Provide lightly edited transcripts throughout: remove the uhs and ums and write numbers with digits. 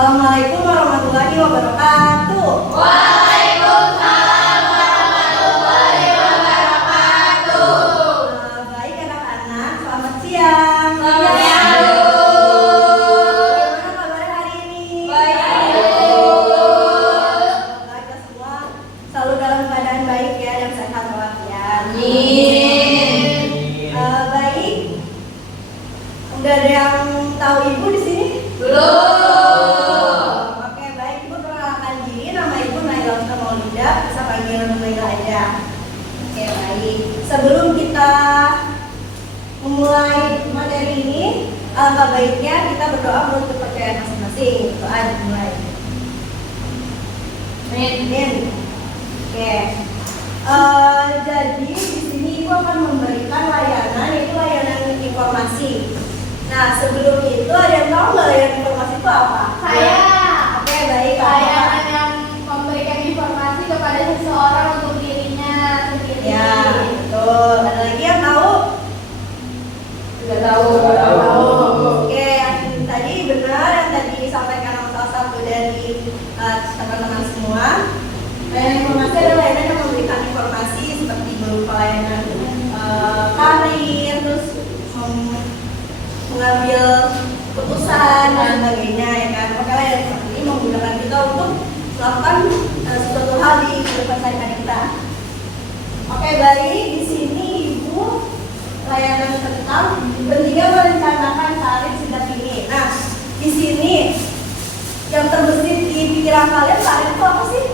Assalamualaikum warahmatullahi wabarakatuh. Waalaikumsalam warahmatullahi wabarakatuh. Baik anak-anak, selamat siang. Selamat siang. Bagaimana kabarnya hari ini? Baik. Semoga kita semua selalu dalam keadaan baik ya dan sehat walafiat. Amin. Baik. Udah ada yang tahu ibu di sini? Belum. Oke, baik. Ibu perkenalkan diri. Nama ibu Naila Maulida. Bisa panggil Naila aja. Oke, baik. Sebelum kita memulai materi ini, alangkah baiknya kita berdoa menurut kepercayaan masing-masing. Doa dimulai. Amin. Oke. Jadi di sini ibu akan memberikan layanan, yaitu layanan informasi. Nah, sebelum itu ada yang tahu nggak layanan informasi itu apa? Saya. Oke, baik. Layanan yang memberikan informasi kepada seseorang untuk dirinya sendiri. Ya, betul. Ada lagi yang tahu? Tidak tahu. Oke, yang tadi benar, yang tadi disampaikan oleh salah satu dari teman-teman semua. Layanan informasi adalah layanan yang memberikan informasi seperti berupa layanan karir, terus mengambil keputusan dan sebagainya, ya kan. Maka layanan seperti ini menggunakan kita untuk melakukan suatu hal di kehidupan sehari-hari kita. Oke, baik. Di sini ibu layanan tentang pentingnya merencanakan karir sejak dini. Nah, di sini yang terbesit di pikiran kalian, karir itu apa sih?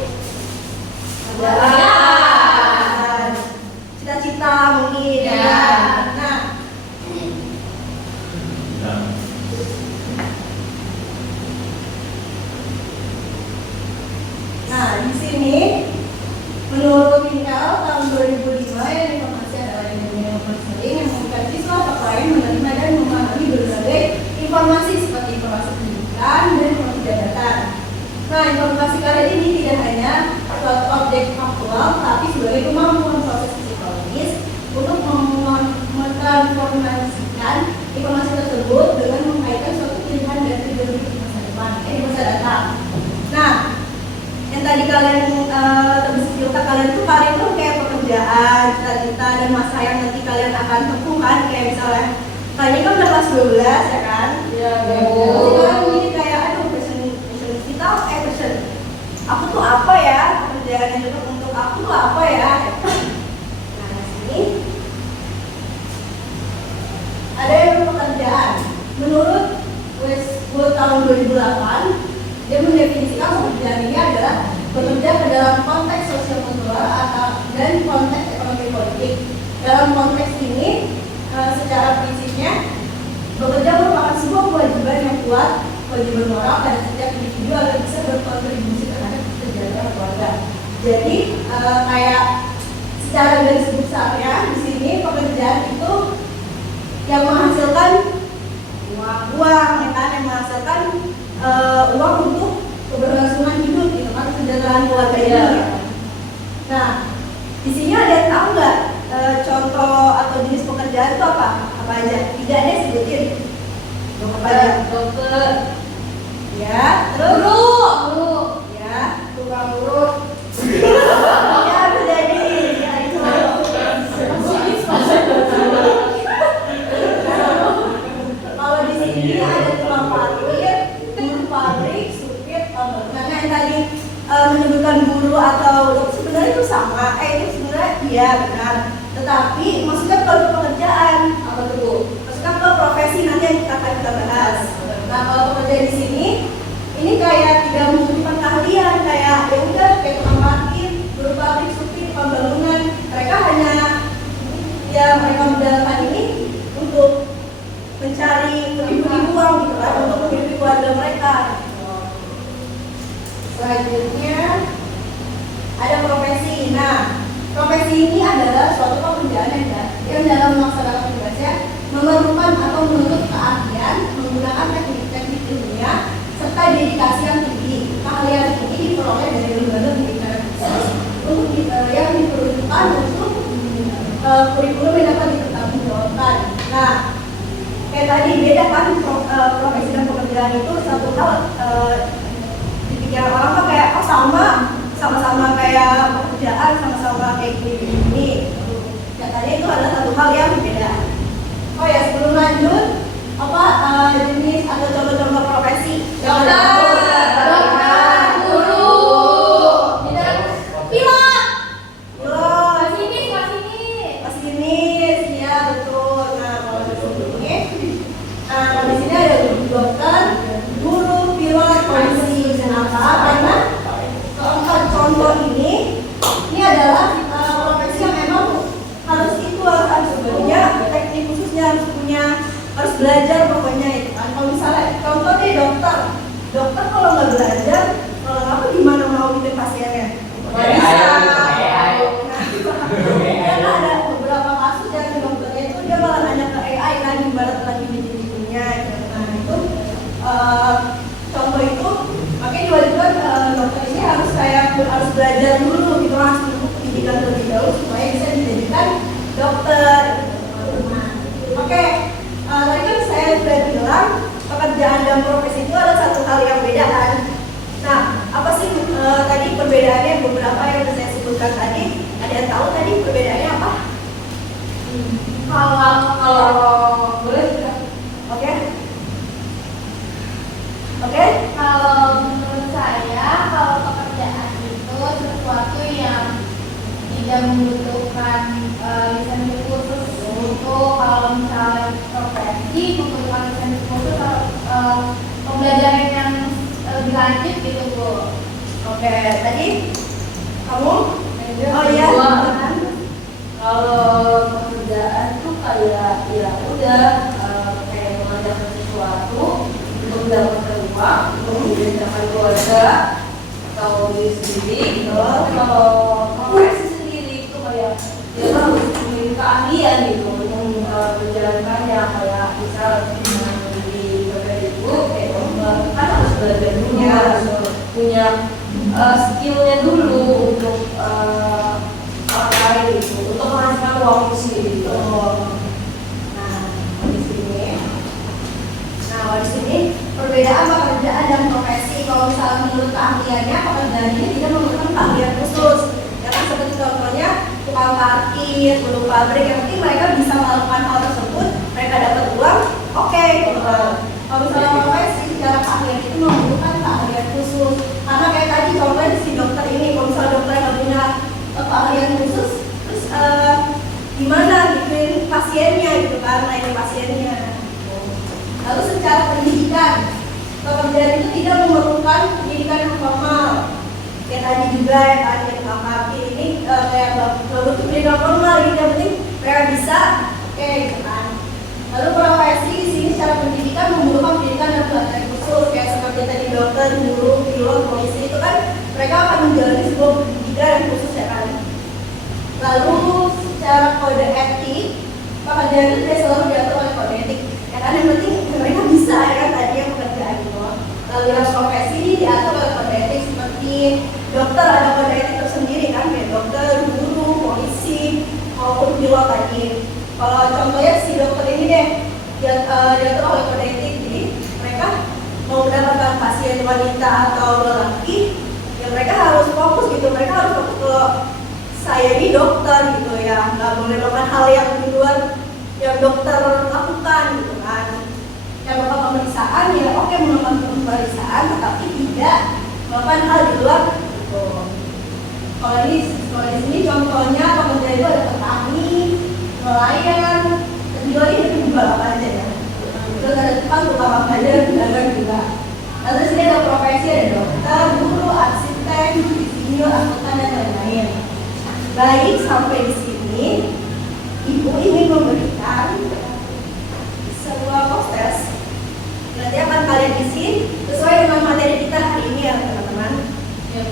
Cita-cita mungkin. Ya. Nah, di sini menurut Intel tahun 2005 yang informasi adalah yang konseling yang membuka siswa atau klien menerima dan memahami berbagai informasi seperti informasi pendidikan dan informasi jabatan. Nah, informasi kalian ini tidak hanya suatu objek faktual, tapi sebagai kemampuan proses psikologis untuk mentransformasikan informasi tersebut dengan mengkaitkan suatu pilihan dan tujuan hidup masa depan, masa datang. Nah, yang tadi kalian terbesit di otak kalian itu karir itu kayak pekerjaan, cita-cita dan masa yang nanti kalian akan tempuh kan, kayak misalnya kalian kan udah kelas 12 ya kan? Iya, Jadi kalian jadi kayak aduh passion kita passion. Aku tuh apa ya? Pekerjaan yang cocok untuk aku tuh apa ya? Nah, di sini ada yang pekerjaan. Menurut Westwood tahun 2008 dia mendefinisikan pekerjaan ini adalah bekerja ke dalam konteks sosial kultural atau dan konteks ekonomi politik. Dalam konteks ini, secara prinsipnya bekerja merupakan sebuah kewajiban yang kuat, kewajiban moral pada setiap individu agar bisa berkontribusi terhadap kesejahteraan keluarga. Jadi kayak secara garis besarnya di sini pekerjaan itu yang menghasilkan uang, ya kan, yang menghasilkan uang untuk keberlangsungan hidup gitu kan, kesejahteraan keluarga ini. Nah, di sini ada yang tahu nggak contoh atau jenis pekerjaan itu apa? Apa aja? Tidak ada sebutin. Apa aja? Dokter. Ya, terus? Guru. Ya, Tukang urut. ya bisa jadi. Ya itu. Kalau di sini ada tukang parkir, guru pabrik, supir, bangunan. Yang tadi menyebutkan guru atau dokter sebenarnya itu sama. Itu sebenarnya iya benar. Tetapi maksudnya kalau pekerjaan apa tuh Bu? Maksudnya ke profesi nanti yang kita akan bahas. Nah, kalau pekerjaan di sini ini kayak tidak membutuhkan keahlian, kayak ya udah kayak tukang parkir, guru pabrik, supir, pembangunan. Mereka hanya ya mereka menjalankan ini untuk mencari pundi-pundi uang gitu kan, untuk menghidupi keluarga mereka. Selanjutnya ada profesi. Nah, profesi ini adalah suatu pekerjaan yang dalam melaksanakan tugasnya memerlukan atau menuntut keahlian menggunakan teknik-teknik ilmiah serta dedikasi yang tinggi. Keahlian ini diperoleh dari lembaga pendidikan khusus untuk yang diperlukan untuk kurikulum yang dapat dipertanggungjawabkan. Nah, kayak tadi beda kan profesi dan pekerjaan itu satu hal di pikiran orang tuh kayak oh sama-sama kayak pekerjaan, sama-sama kayak gini. Ya tadi itu adalah satu hal yang berbeda. Oh ya, sebelum lanjut, apa jenis atau contoh-contoh profesi? Dokter, guru, pilot, masinis, ya betul. Nah kalau di sini ada dokter, guru, pilot, polisi. Kenapa? Karena keempat contoh ini adalah profesi yang memang harus punya teknik khususnya, harus belajar pokoknya itu kan. Kalau misalnya contoh nih dokter kalau nggak belajar, kalau apa gimana mau bikin pasiennya? Nggak bisa. Karena ada beberapa kasus yang dokternya itu dia malah nanya ke AI kan gimana lagi bikin-bikinnya. Nah itu contoh itu makanya diwajibkan dokter ini harus belajar dulu gitu, harus pendidikan terlebih dahulu supaya bisa dijadikan dokter. Oke, tadi kan saya sudah bilang pekerjaan dan profesi itu ada satu hal yang beda kan. Nah, apa sih tadi perbedaannya? Beberapa yang sudah saya sebutkan tadi. Ada yang tahu tadi perbedaannya apa? kalau boleh Oke. kalau menurut saya kalau pekerjaan itu sesuatu yang tidak membutuhkan lisensi khusus. Itu kalau misalnya profesi membutuhkan lisensi khusus atau pembelajaran yang lebih lanjut gitu Bu. Oke, tadi kamu? Oh iya. Kalau pekerjaan tuh kayak ya udah kayak mengerjakan sesuatu untuk mendapatkan uang, untuk menjadikan keluarga atau diri sendiri. Tapi kalau profesi sendiri itu kayak dia harus memiliki keahlian gitu untuk menjalankannya, kayak misal di PPDU kayak kan harus belajar dulu, harus punya skillnya dulu untuk pakai gitu, untuk menghasilkan uang itu sendiri gitu. Nah, di sini perbedaan pekerjaan dan profesi. Kalau misalnya menurut keahliannya, pekerjaan ini tidak memerlukan keahlian khusus. Ya kan, seperti contohnya tukang parkir, buruh pabrik, yang penting mereka bisa melakukan hal tersebut, mereka dapat uang, oke. Kalau misalnya profesi, secara keahlian itu membutuhkan keahlian khusus. Karena kayak tadi contohnya si dokter ini, kalau misalnya dokter nggak punya keahlian khusus, terus gimana bikin pasiennya gitu kan, layanin pasiennya. Lalu secara pendidikan, pekerjaan itu tidak memerlukan pendidikan yang formal. Kayak tadi juga ya kan, yang parkir ini kayak nggak butuh pendidikan formal, gitu. Yang penting mereka bisa, oke gitu kan. Lalu profesi di sini secara pendidikan membutuhkan pendidikan dan pelatihan khusus, kayak seperti tadi dokter, guru, pilot, polisi itu kan mereka akan menjalani sebuah pendidikan yang khusus ya kan. Lalu secara kode etik, pekerjaan itu tidak selalu diatur oleh kode etik. Ya kan yang penting mereka bisa ya kan tadi yang pekerjaan itu. Lalu yang profesi diatur oleh kode etik seperti dokter ada kode etik tersendiri kan, kayak dokter, guru, polisi, maupun pilot tadi. Kalau contohnya si dokter ini deh diatur oleh kode etik, jadi mereka mau mendapatkan pasien wanita atau lelaki, ya mereka harus fokus gitu, mereka harus fokus ke saya ini dokter gitu ya, nggak boleh melakukan hal yang di luar yang dokter lakukan gitu kan. Yang melakukan pemeriksaan ya oke, melakukan pemeriksaan tetapi tidak melakukan hal di luar gitu. Kalau di sini contohnya pekerjaan itu ada petani, nelayan, kejual ini juga apa aja ya. Terus ada tukang apa aja, pedagang juga. Lalu di sini ada profesi, ada dokter, guru, arsitek, insinyur, akuntan dan lain-lain. Baik, sampai di sini Ibu ingin memberikan sebuah poster. Nanti akan kalian isi sesuai dengan materi kita hari ini ya teman-teman. Ya,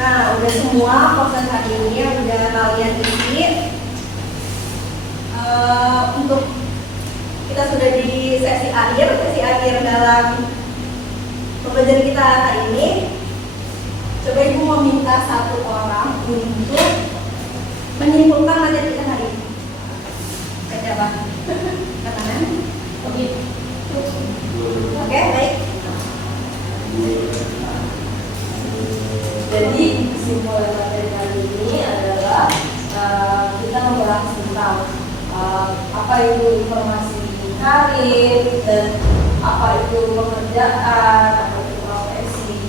Nah, udah semua proses hari ini yang udah kalian isi. Untuk kita sudah di sesi akhir dalam pembelajaran kita hari ini. Coba Ibu mau minta satu orang untuk menyimpulkan materi kita hari ini. Siapa? Katakan. Oke, baik. Jadi kesimpulan materi kali ini adalah kita membahas tentang apa itu informasi karir dan apa itu pekerjaan, apa itu profesi.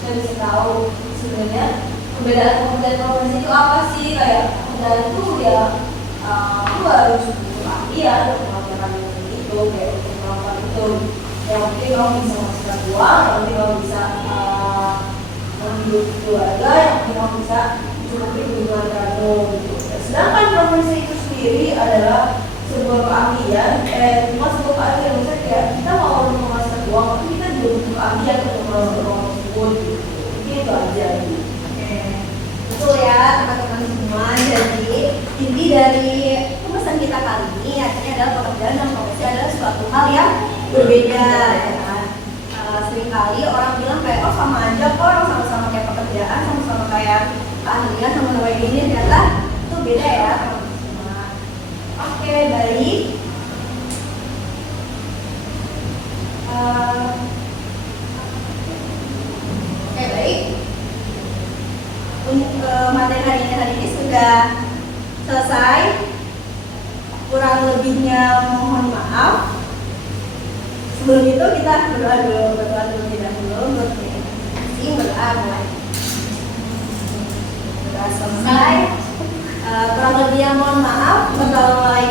Kita bisa tahu sebenarnya perbedaan pekerjaan profesi itu apa sih, kayak pekerjaan itu ya aku harus butuh keahlian untuk melakukan itu, kayak untuk melakukan itu yang penting kamu bisa menghasilkan uang, yang penting kamu bisa menghidupi keluarga, yang penting kamu bisa mencukupi kebutuhan kamu gitu. Sedangkan profesi itu sendiri adalah sebuah keahlian, cuma sebuah keahlian misalnya kayak kita mau menghasilkan uang, tapi kita juga butuh keahlian untuk melakukan uang tersebut gitu. Mungkin itu aja gitu. Betul ya teman-teman semua. Jadi inti dari pembahasan kita kali ini artinya adalah pekerjaan dan profesi adalah suatu hal yang berbeda ya kan. Seringkali orang bilang kayak oh sama aja kok, orang sama-sama kayak pekerjaan, sama-sama kayak keahlian, sama-sama kayak gini, ternyata itu beda ya teman-teman semua. Oke, baik. Oke, baik. Materi hari ini sudah selesai. Kurang lebihnya mohon maaf. Sebelum itu kita berdoa dulu tidak dulu berdoa mulai. Berdoa selesai. Kurang lebihnya mohon maaf. Wassalamualaikum